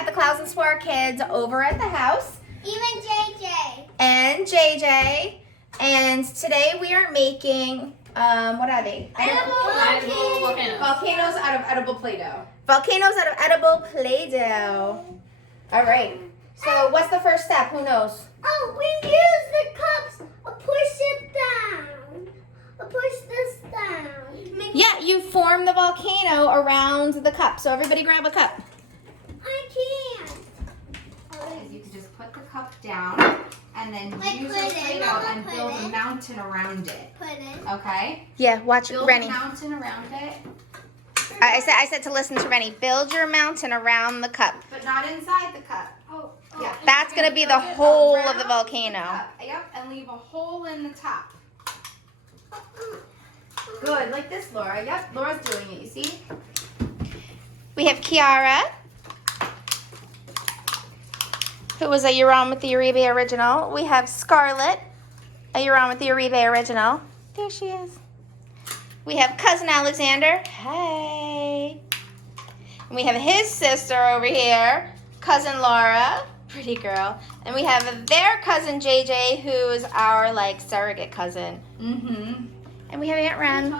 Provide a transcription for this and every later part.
have the Clausen-Soirs kids over at the house. Even JJ. And JJ. And today we are making, what are they? Edible volcanoes. Volcanoes out of edible Play-Doh. Volcanoes out of edible Play-Doh. All right. So what's the first step? Who knows? Oh, we use the cups. Push it down. Push this down. Yeah, you form the volcano around the cup. So everybody grab a cup. I can't. You can just put the cup down and then Like use put your it, Play-Doh Mama, and put build it. a mountain around it. Put it. Okay? Yeah, watch Build Rennie. a mountain around it, I said to listen to Rennie. Build your mountain around the cup. but not inside the cup. Oh. Yeah. That's You're gonna be the build it whole of the around volcano. cup. Yep, and leave a hole in the top. Good, like this, Laura. Yep, Laura's doing it, you see? We have Kiara, who was a You're On with the Uribe original. We have Scarlett, a You're On with the Uribe original. There she is. We have cousin Alexander. Hey. And we have his sister over here, cousin Laura. Pretty girl. And we have their cousin JJ, who is our like surrogate cousin. Mm-hmm. And we have Aunt Ren.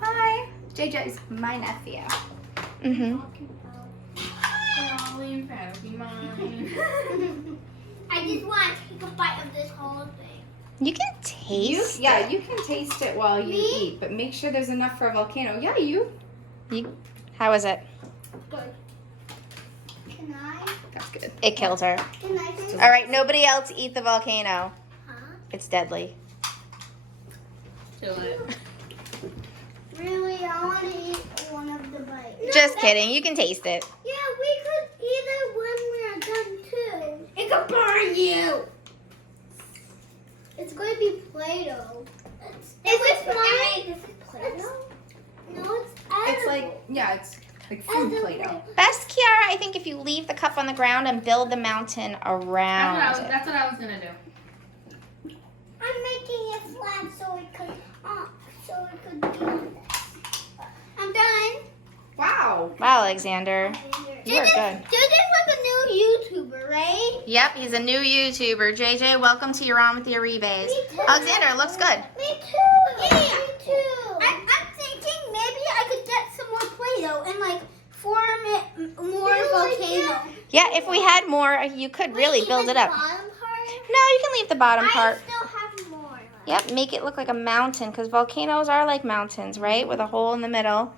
Hi. JJ's my nephew. Mm-hmm. I just want to take a bite of this whole thing. You can taste. Yeah, you can taste it while you eat, but make sure there's enough for a volcano. Yeah, you. How is it? Good. Can I? That's good. It killed her. Can I? Taste? All right, nobody else eat the volcano. Huh? It's deadly. Really, I want to eat one of the bites. Just kidding. You can taste it. Yeah, we could eat it when we're done too. It could burn you. It's going to be Play-Doh. Is this mine? This is Play-Doh? No, it's edible. It's like, yeah, it's like food Play-Doh. Best, Kiara, I think if you leave the cup on the ground and build the mountain around it. That's what I was gonna do. I'm making it flat so it could be on this. I'm done. Wow. Wow, Alexander. You are good. JJ's like a new YouTuber, right? Yep, he's a new YouTuber. JJ, welcome to You're On with the Uribes. Me too. Alexander, it looks good. Me too. Yeah. Me too. I'm thinking maybe I could get some more Play-Doh and like form it more volcano. Yeah, if we had more, you could really build it up. The bottom part? No, you can leave the bottom part. I still have more. Yep, make it look like a mountain because volcanoes are like mountains, right? With a hole in the middle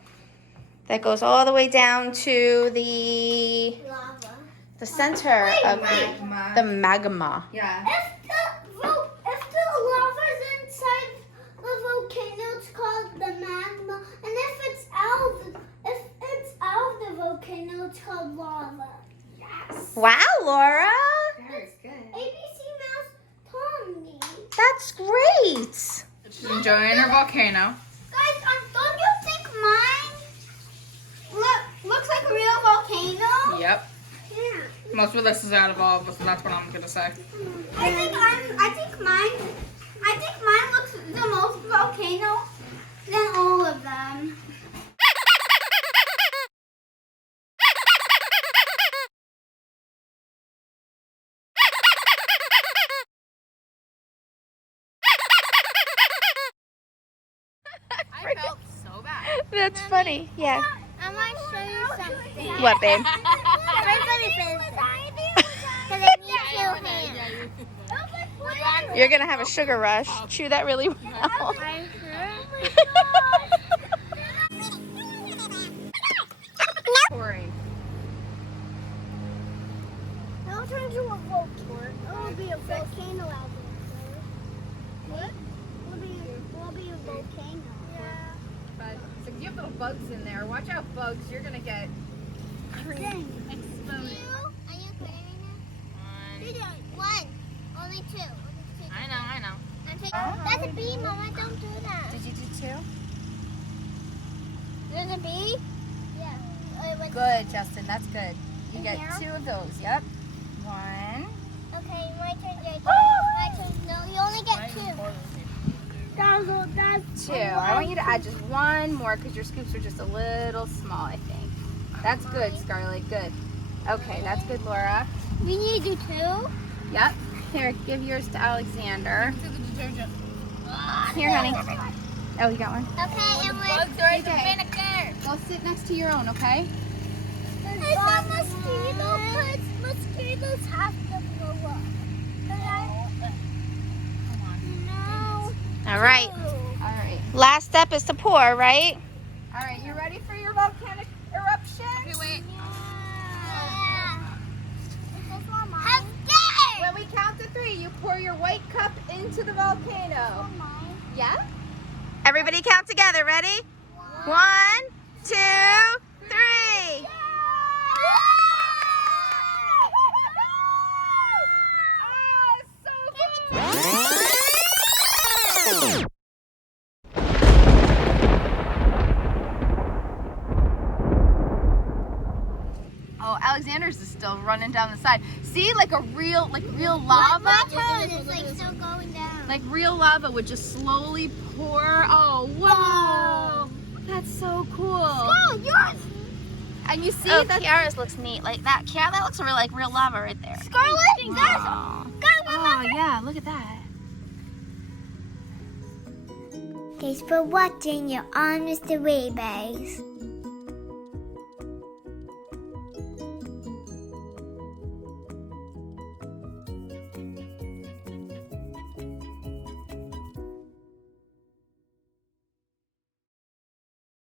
that goes all the way down to the Lava. center of Magma. the magma. Yeah. If the lava's inside the volcano, it's called the magma. And if it's out of the volcano, it's called lava. Yes. Wow, Laura. Very good. ABC Mouse told me. That's great. She's enjoying her volcano. Guys, don't you think mine looks like a real volcano? Yep. Yeah. Most of this is out of all of us, and that's what I'm gonna say. I think mine looks the most volcano than all of them. I felt so bad. That's funny. Yeah. I want to show you something. What, babe? Everybody says that. Because I need two hands. You're gonna have a sugar rush. Chew that really well. I Pouring. I'll turn into a volcano. It'll be a volcano out there. What? We'll be a volcano. Yeah. But so you have little bugs in there. Watch out, bugs. You're gonna get Exploded. Are you kidding now? One. Only two. I know. I'm taking. That's a bee, Mama. Don't do that. Did you do two? There's a bee? Yeah. Good, Justin. That's good. You get Yeah. 2 of those. Yep. 1. Okay, my turn, JJ. My turn. No, you only get 2. That's 2. I want you to add just 1 more because your scoops are just a little small, I think. That's good, Scarlett. Good. Okay, that's good, Laura. We need to do 2. Yep. Here, give yours to Alexander. To the detergent. Here, honey. Oh, you got one? Okay, and Bugs are in the vinegar. Go sit next to your own, okay? I saw mosquito puts. Mosquitoes have to blow up. No. All right. All right. Last step is to pour, right? All right, you ready for your volcanic eruption? Okay, wait. When we count to 3, you pour your white cup into the volcano. Yeah? Everybody count together. Ready? 1, 2, 3. Oh, Alexander's is still running down the side. See, like real lava. My turn is like still going down. Like real lava would just slowly pour. Oh, whoa! That's so cool. Oh, yours. And you see Oh, that? Kiara's looks neat. Like that. Kiara, that looks like real lava right there. Scarlet, guys. Aw. Oh yeah, look at that. Thanks for watching. You're on Mr. Uribes.